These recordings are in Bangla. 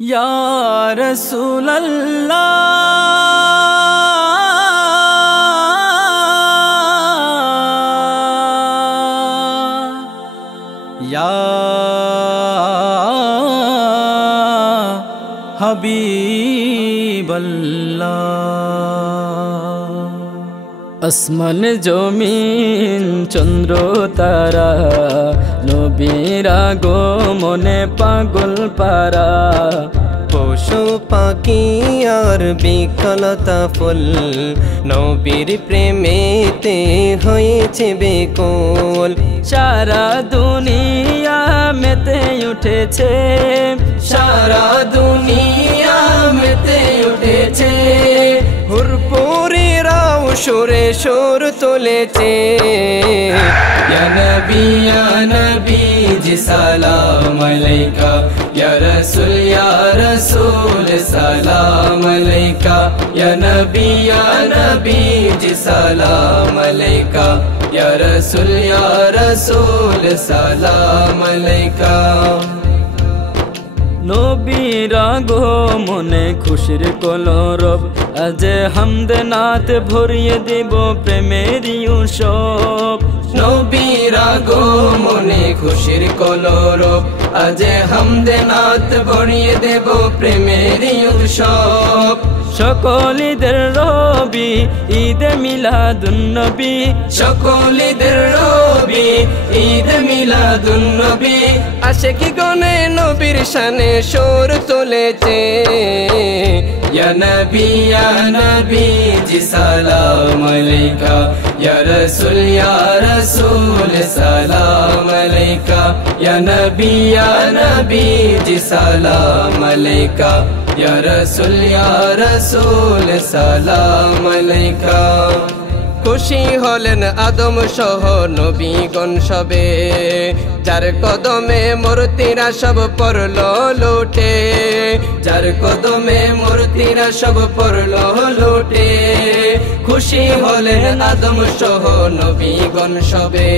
या रसूल अल्लाह या हबीब अल्लाह। আসমান জমিন চন্দ্র তারা নবীর আগমনে পাগল পারা। পশু পাখি আর বিকলতা ফুল নবীর প্রেমেতে হয়েছে বেকুল। সারা দুনিয়া মেতে উঠেছে, সারা দুনিয়া মেতে উঠেছে। হুরপুরেরাও সুরে সুর তুলেছে। ইয়া নবী ইয়া নবী জি সালাম আলাইকা, ইয়া রাসূল সালাম আলাইকা, ইয়া নবী জি সালাম আলাইকা, ইয়া রাসূল সালাম আলাইকা। নবীর আগমনে খুশির কলরব, আজ হামদে নাত ভরিয়ে দেব প্রেমেরই উৎসব। নবীর আগমনে খুশির কলরব, আজ হামদে নাত ভরিয়ে দেব প্রেমেরই উৎসব। সকল ঈদের রবি ঈদে মিলাদুন নবী, সকল ঈদের রবি ঈদ মিলাদুন নবী। আশিকি গনে নবীর শানে সুর তুলেছে। ইয়া নবী জি সালাম আলাইকা, ইয়া রাসূল সালাম আলাইকা, ইয়া নবী জি সালাম আলাইকা, ইয়া রাসূল সালাম আলাইকা। খুশি হলেন আদম সহ নবীগণ সবে, যার কদমে মূর্তিরা সব পড়ল লুটে, যার কদমে মূর্তিরা সব পড়ল লুটে। খুশি হলেন আদম সহ নবীগণ সবে,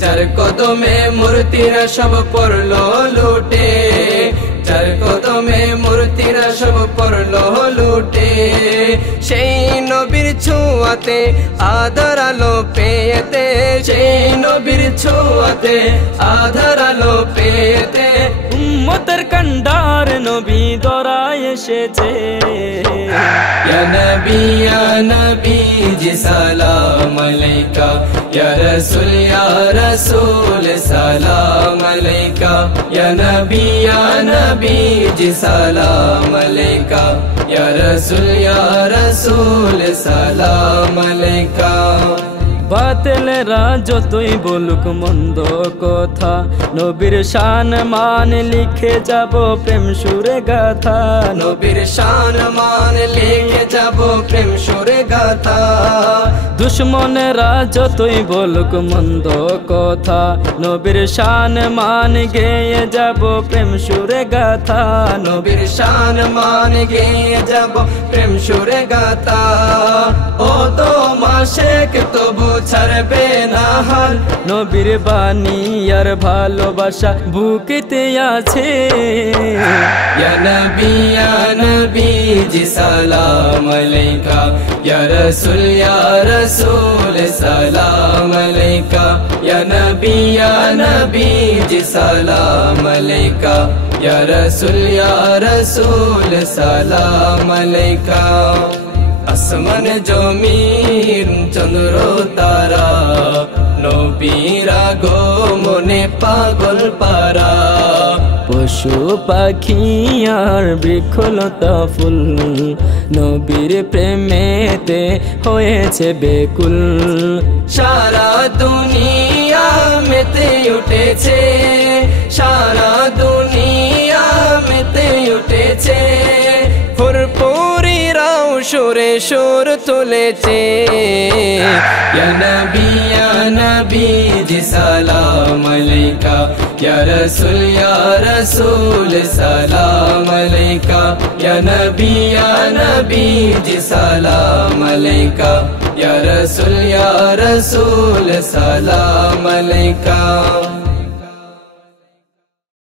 যার কদমে মূর্তিরা সব পড়ল লুটে, যার কদমে মূর্তিরা সব পড়ল লুটে। সেই নবীর ছোঁয়াতে আধার আলো পেয়েতে, সেই নবীর ছোঁয়াতে আধার আলো পেয়েতে। উম্মতের কান্ডার নবী দরায় এসেছে। ইয়া নবী জি সালাম আলাইকা, ইয়া রাসূল সালাম আলাইকা, ইয়া নবী জি সালাম আলাইকা, ইয়া রাসূল সালাম আলাইকা। বাতিলরা যতই বলুক মন্দ কথা, নবীর শান মান লিখে যাব প্রেম সুরে গাথা। নবীর শান মান লিখে যাব প্রেম সুরে গাথা। দুশ্মনেরা যতই বলুক মন্দ কথা, নবীর শান মান গেয়ে যাব প্রেম সুরে গাথা। নবীর শান মান গেয়ে যাব প্রেম সুরে গাথা। ও তো মাশেক তবু ছাড়বে না হাল, নবীর বাণী আর ভালোবাসা বুকেতে আছে। ইয়া নবী জি সালাম আলাইকা, ইয়া রাসূল সালাম আলাইকা, ইয়া নবী জি সালাম আলাইকা, ইয়া রাসূল সালাম আলাইকা। আসমান জমিন চন্দ্র তারা নবীর আগমনে পাগল পারা। পশু পাখি আর বৃক্ষলতা ফুল নবীর প্রেমেতে হয়েছে বেকুল। সারা দুনিয়া মেতে উঠেছে, সারা দুনিয়া মেতে উঠেছে। হুরপুরেরাও সুরে সুর তুলেছে। ইয়া নবী জি সালাম আলাইকা, ইয়া রাসূল সালাম আলাইকা, ইয়া নবী জি সালাম আলাইকা, ইয়া রাসূল সালাম আলাইকা।